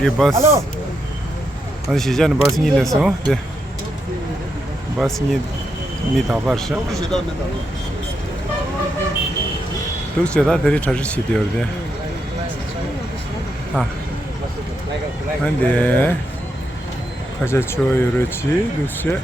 की बस आज 시작은 बस नहीं लेसो दे बस नहीं था वर्ष तो ज़्यादा देरी ठहर सीधी हो रही है हाँ अंदे खासा छोयोरोची दूसरे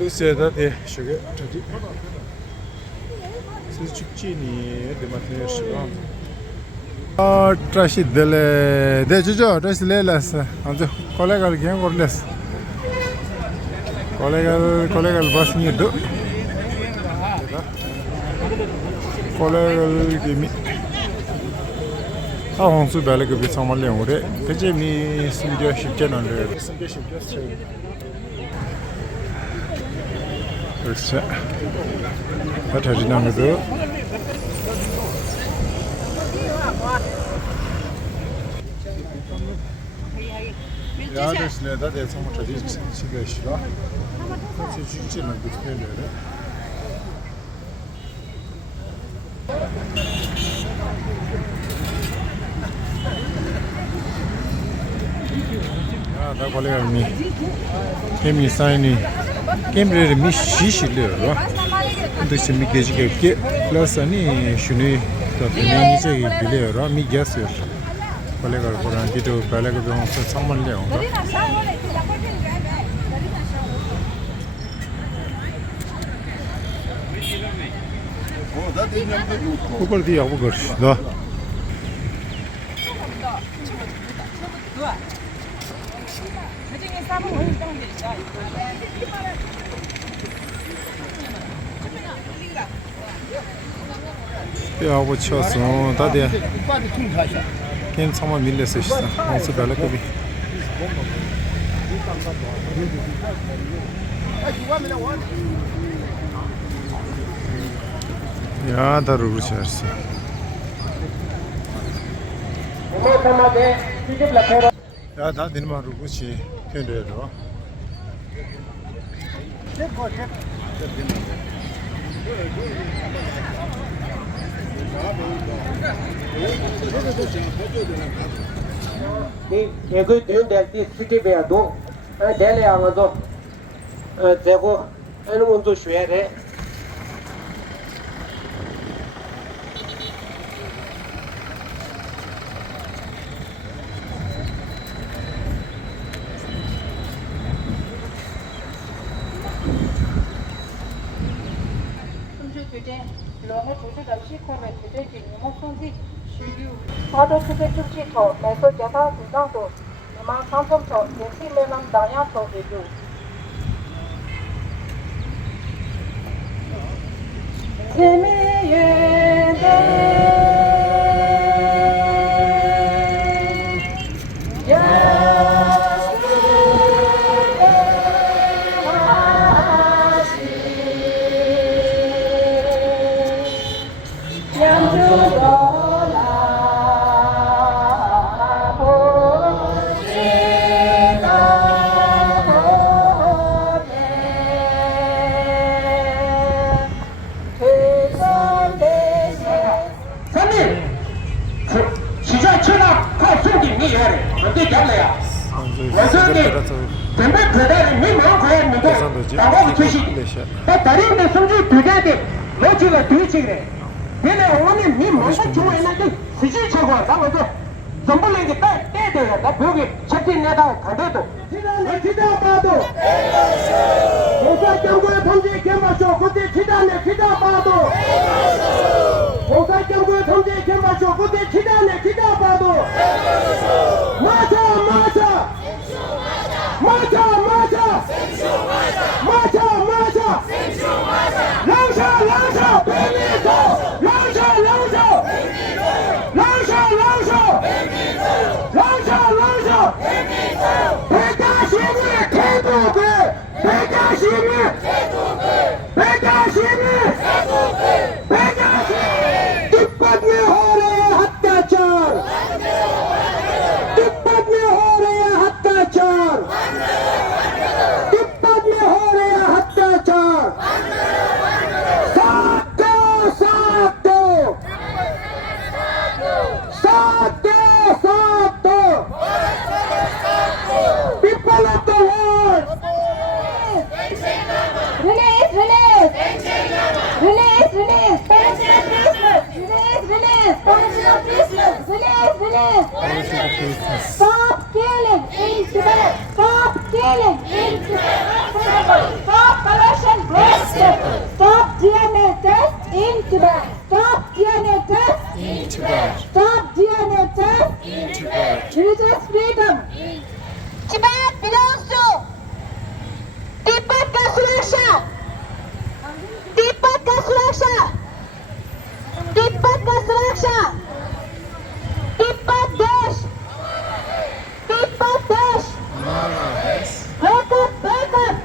दूसरे दाते शुगे ठहरी 수축진이 대마트네시가 트라시 델레 데주죠 트라시 레라스 안저 콜레갈 그냥 걸레스 콜레갈 바스니도 콜레갈 기미 아 홍수 발레가 비상말레 오래 그제미 스미디어 쉽잖아요 스미디어 쉽죠 그렇죠 What has done with it? Yeah, this leather, there's so much of this situation. That's a chicken and good failure. Ah, that's what I mean. Came in signing. Came ready, Miss Shishi. This is me getting plus any shuni that the main is a delay or me guess your colleague or Antito Palago on someone there. Who will the August? Yeah, what's your son? That there came someone millions also Galakabi. Yeah, the Russians. Yeah, that didn't matter which he did. ये कोई दिन देखती city पे दो डेले आंगा दो देखो इन उनको शेयर है Auto to get to Chito, Meso Jata, Zanto, the man come from top, the sea man Daya told you. Political prisoners. Release, release. Political prisoners. Stop killing in Tibet. Stop killing in Tibet. Stop corruption. Stop DNA test in Tibet. Stop DNA test In Tibet. Stop DNA test In Tibet. Religious freedom. Tibet belongs to Tibet का सुरक्षा तिब्बत का सुरक्षा तिब्बत का सुरक्षा तिब्बत देश तिब्बत देश Nice. wake up wake up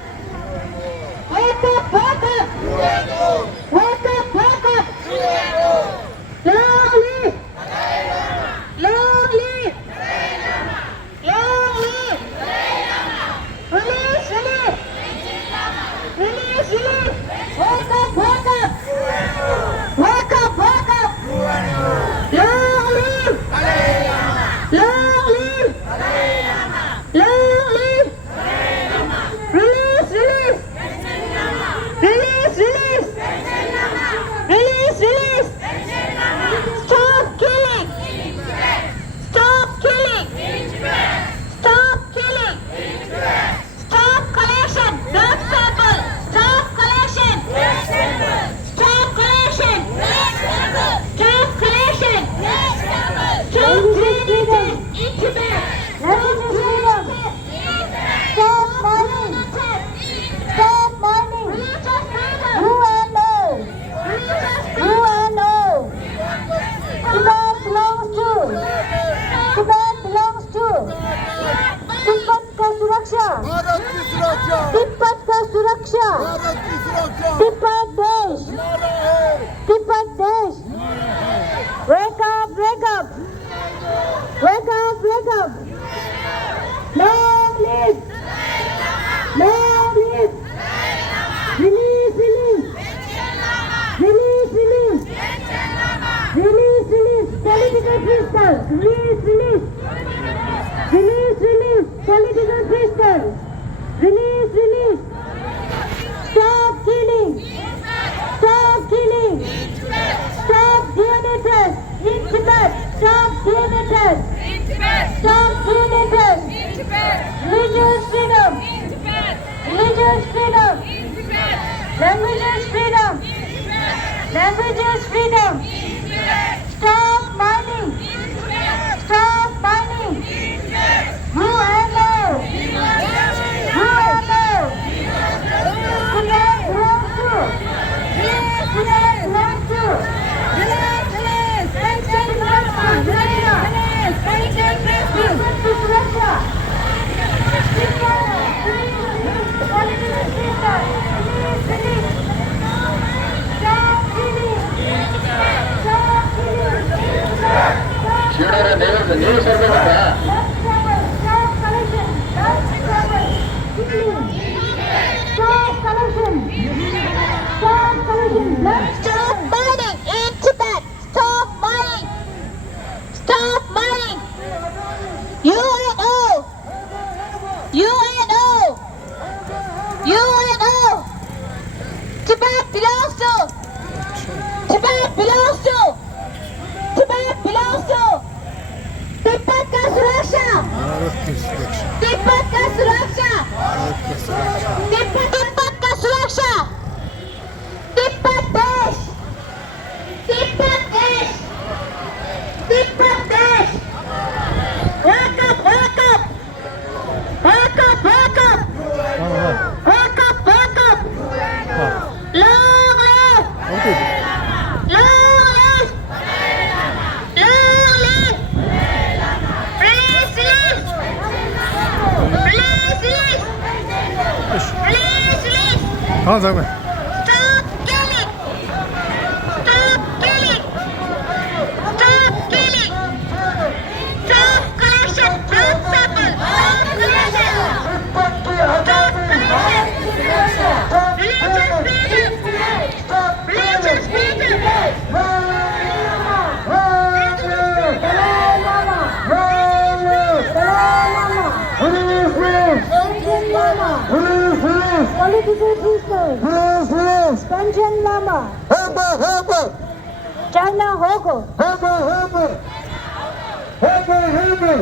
wake up wake up wake up wake up long live long live long live release release release release wake up wake up wake up wake up long live long live long live release release release release release release stop killing stop killing stop killing stop collection blood sample stop collection stop collection stop collection stop freedom in Tibet religious freedom stop mining stop mining who and no who and no Tibet belongs to Tibet belongs to Tibet का सुरक्षा तिब्बत का सुरक्षा तिब्बत देश तिब्बत देश wake up wake up wake up wake up long live long live release release release release release release political prisoners release release release release political prisoners release release stop killing stop killing stop DNA test in Tibet stop DNA test stop DNA test religious freedom religious freedom languages freedom languages freedom stop mining stop mining who and no who and no Tibet belongs to Tibet belongs to Stop mining in Tibet! Stop mining! Stop mining! UNO! UNO! UNO! Tibet belongs to! Tibet belongs to! Tibet belongs to! Tibet का सुरक्षा भारत की सुरक्षा तिब्बत का सुरक्षा भारत की सुरक्षा तिब्बत का सुरक्षा तिब्बत देश तिब्बत देश तिब्बत देश wake up wake up wake up wake up wake up wake up long live Okay. long live long live release release release release release release हाँ साहब Stop killing! Stop killing! Stop killing! Stop collection! Stop sample! Stop collection! Stop collection! Religious freedom! Religious freedom! Political prisoners! Panjan Lama! China Hogo. Hogo, hogo. Hogo, hogo.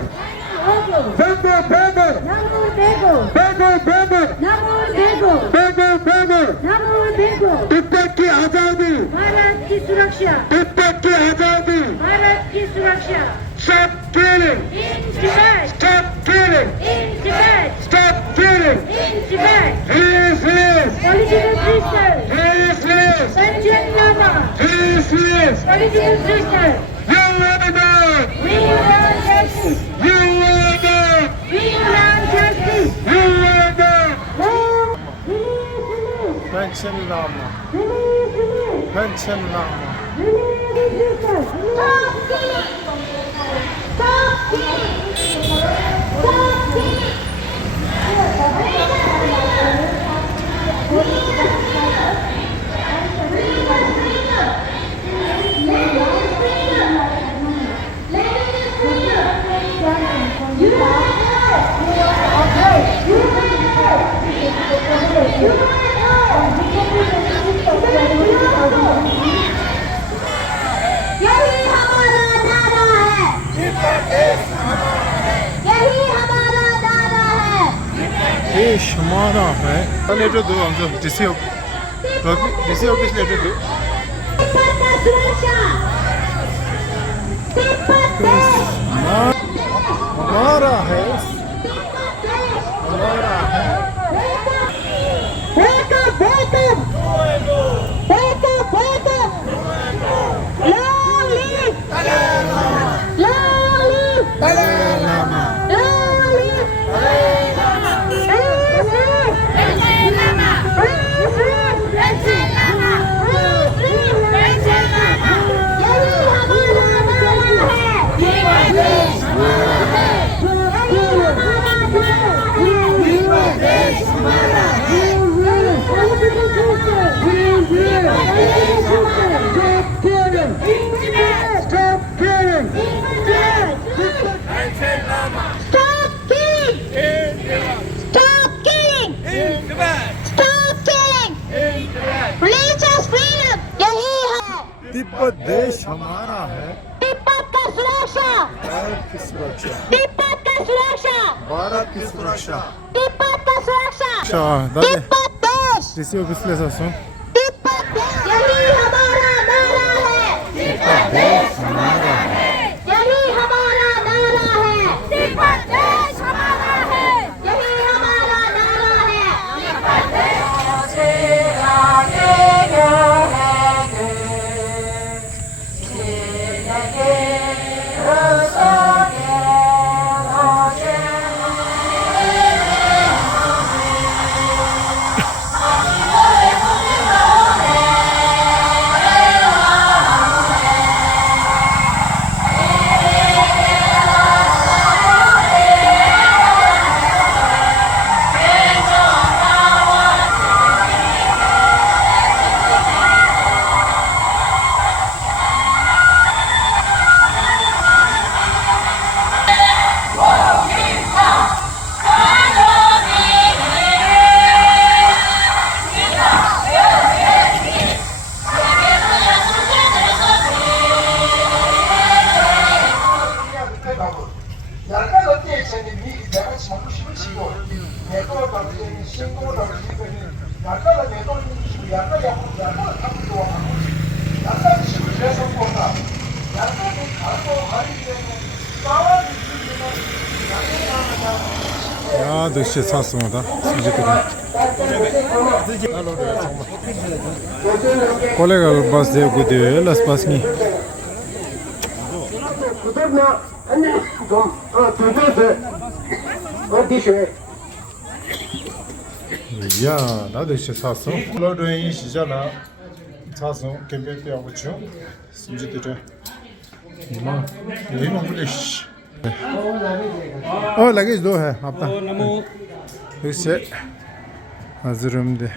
Hogo. Bego, bego. Namur Bego. Bego, bego. Namur Bego. Bego, bego. Namur Bego. Tibet की आजादी भारत की सुरक्षा. तिब्बत की आजादी भारत की सुरक्षा. Stop killing! In Tibet. Stop killing! In Tibet. Stop killing! In Tibet. Release, release! Political prisoners. Release, release! Panchen Lama. Release, release! Political prisoners. You are done! We want justice. You are done! We want justice. You are done! Release, Pension Lama. release, release. Pension Lama. Release the prisoners. Stop killing. Stop killing. Stop killing. यही हमारा नारा है. यही हमारा नारा है. देश हमारा है. लेटर दो हमको डीसी ऑफिस लेटर दो. तिब्बत का सुरक्षा. तिब्बत देश. हमारा है. तिब्बत देश. हमारा है. Wake up, wake up. Wake up, wake up. Long live. Long live. Long live. Stop killing! Stop killing! Stop killing! Stop killing! Religious freedom! यही है. तिब्बत देश हमारा है. तिब्बत का सुरक्षा. भारत की सुरक्षा. तिब्बत का सुरक्षा. भारत की सुरक्षा. तिब्बत का सुरक्षा. दादा तिब्बत देश. डीसी ऑफिस ले सकते हैं. तिब्बत देश. यही हमारा नारा है. तिब्बत देश हमारा है. यही हमारा नारा है. तिब्बत देश हमारा है. यही हमारा नारा है. तिब्बत 야, 늑시 샀습니다. 수지들은. 콜레가 버스 대고 돼. 라스 바스니. 야, 나도 이제 샀어. 로드인 시잖아. 샀어. 캠페인 때 하고 죠. 수지들은. 이만 불리. लगेज दो है आपका इससे hazırım de